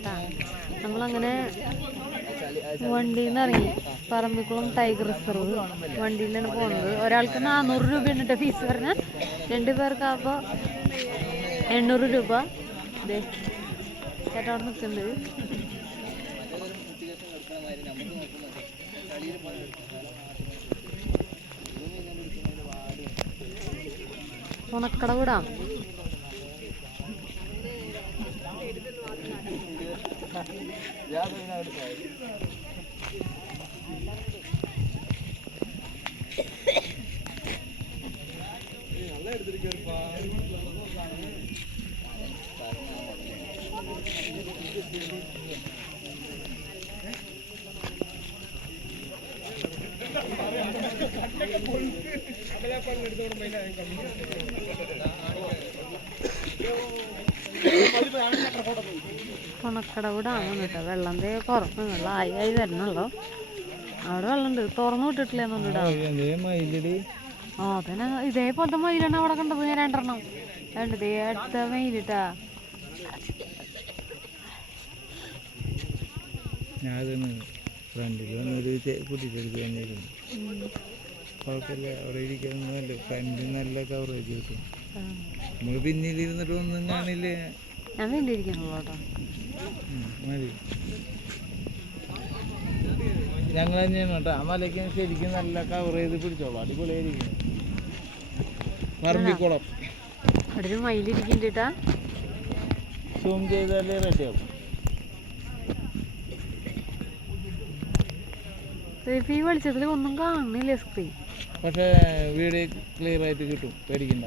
കേട്ടാ. നമ്മളങ്ങനെ വണ്ടിയിൽ നിന്ന് ഇറങ്ങി. പറമ്പിക്കുളം ടൈഗർ റിസർവ് വണ്ടിയിലാണ് പോകുന്നത്. ഒരാൾക്ക് 400 രൂപയാണ് കേട്ടോ ഫീസ് പറഞ്ഞാൽ. 2 പേർക്കാകുമ്പോൾ 800 രൂപ. ചേട്ടാ അവിടെ നിൽക്കുന്നുണ്ട്. ഉണക്കട വിടാം. ഉണക്കടവിടാണ് കേട്ടോ. വെള്ളം കുറവ് വെള്ളം ആയി വരണല്ലോ. അവിടെ വെള്ളമുണ്ട്, തുറന്നു വിട്ടിട്ടില്ല എന്നുണ്ടാ. ആ അതന്നെ ഇതേപോലത്തെ മയിലാണ് അവിടെ കണ്ടത്. ഞാൻ 2 എണ്ണം രണ്ട് അടുത്ത മയിലിട്ടാ. കുഴപ്പമില്ല, അവിടെ ഇരിക്കുന്നല്ല ഫ്രണ്ട് നല്ല കവറേജ് കിട്ടും. നമ്മള് പിന്നിലിരുന്നിട്ട് ഒന്നും കാണില്ലേ. ഞാൻ പിന്നിരിക്കണല്ലോ കേട്ടോ. മതി, ഞങ്ങൾ തന്നെയാണ് കേട്ടോ. ആ മലയ്ക്ക് ശരിക്കും നല്ല കവർ ചെയ്ത് പിടിച്ചോളാം. അടിപൊളിയായിരിക്കും. പറമ്പിക്കുളം അവിടെ ഒരു മയിലിരിക്കണ്ടാ. സൂം ചെയ്താലേ റെഡിയാവും. ഈ വെളിച്ചത്തിൽ ഒന്നും കാണുന്നില്ല സ്ക്രീൻ. പക്ഷേ വീഡിയോ ക്ലിയർ ആയിട്ട് കിട്ടും, പേടിക്കണ്ട.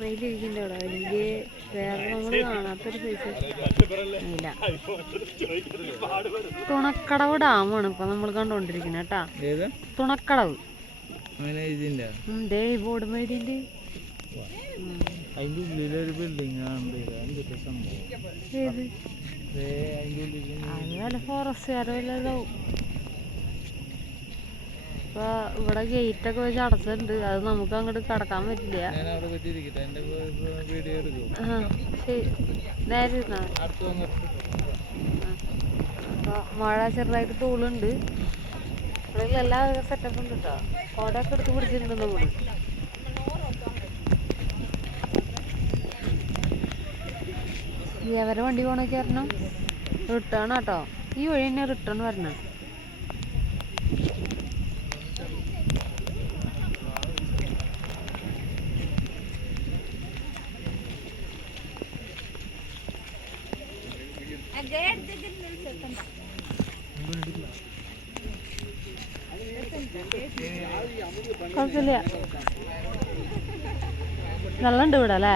മയിലിരിക്കണ്ട അവിടെ വലിയ വേറെ നമ്മൾ കാണാത്തൊരു സൈസ് ഇല്ല. തുണക്കടവ് ഡാമാണ് ഇപ്പൊ നമ്മൾ കണ്ടോണ്ടിരിക്കുന്നത് കേട്ടാ. തുണക്കടവ് ബോർഡ് മേടിന്റെ അതിന്റെ ഉള്ളിലൊരു ബിൽഡിംഗ് ആണ്. സംഭവം അത് വല്ല ഫോറസ്റ്റുകാരോ വല്ലതാവും. ഇപ്പൊ ഇവിടെ ഗേറ്റ് ഒക്കെ വെച്ച് അടച്ചിട്ടുണ്ട്. അത് നമുക്ക് അങ്ങോട്ട് കടക്കാൻ പറ്റില്ല. നേരെ മഴ ചെറുതായിട്ട് തൂളുണ്ട്. ഇവിടെ എല്ലാ സെറ്റപ്പും ഉണ്ട് കേട്ടോ. കോടൊക്കെ എടുത്ത് പിടിച്ചിട്ടുണ്ട് നമ്മള്. അവരെ വണ്ടി പോണൊക്കെ വരണം. റിട്ടേൺ കേട്ടോ. ഈ വഴി തന്നെ റിട്ടേൺ വരണം. കുഴപ്പമില്ല, വെള്ളമുണ്ട് ഇവിടെ അല്ലേ.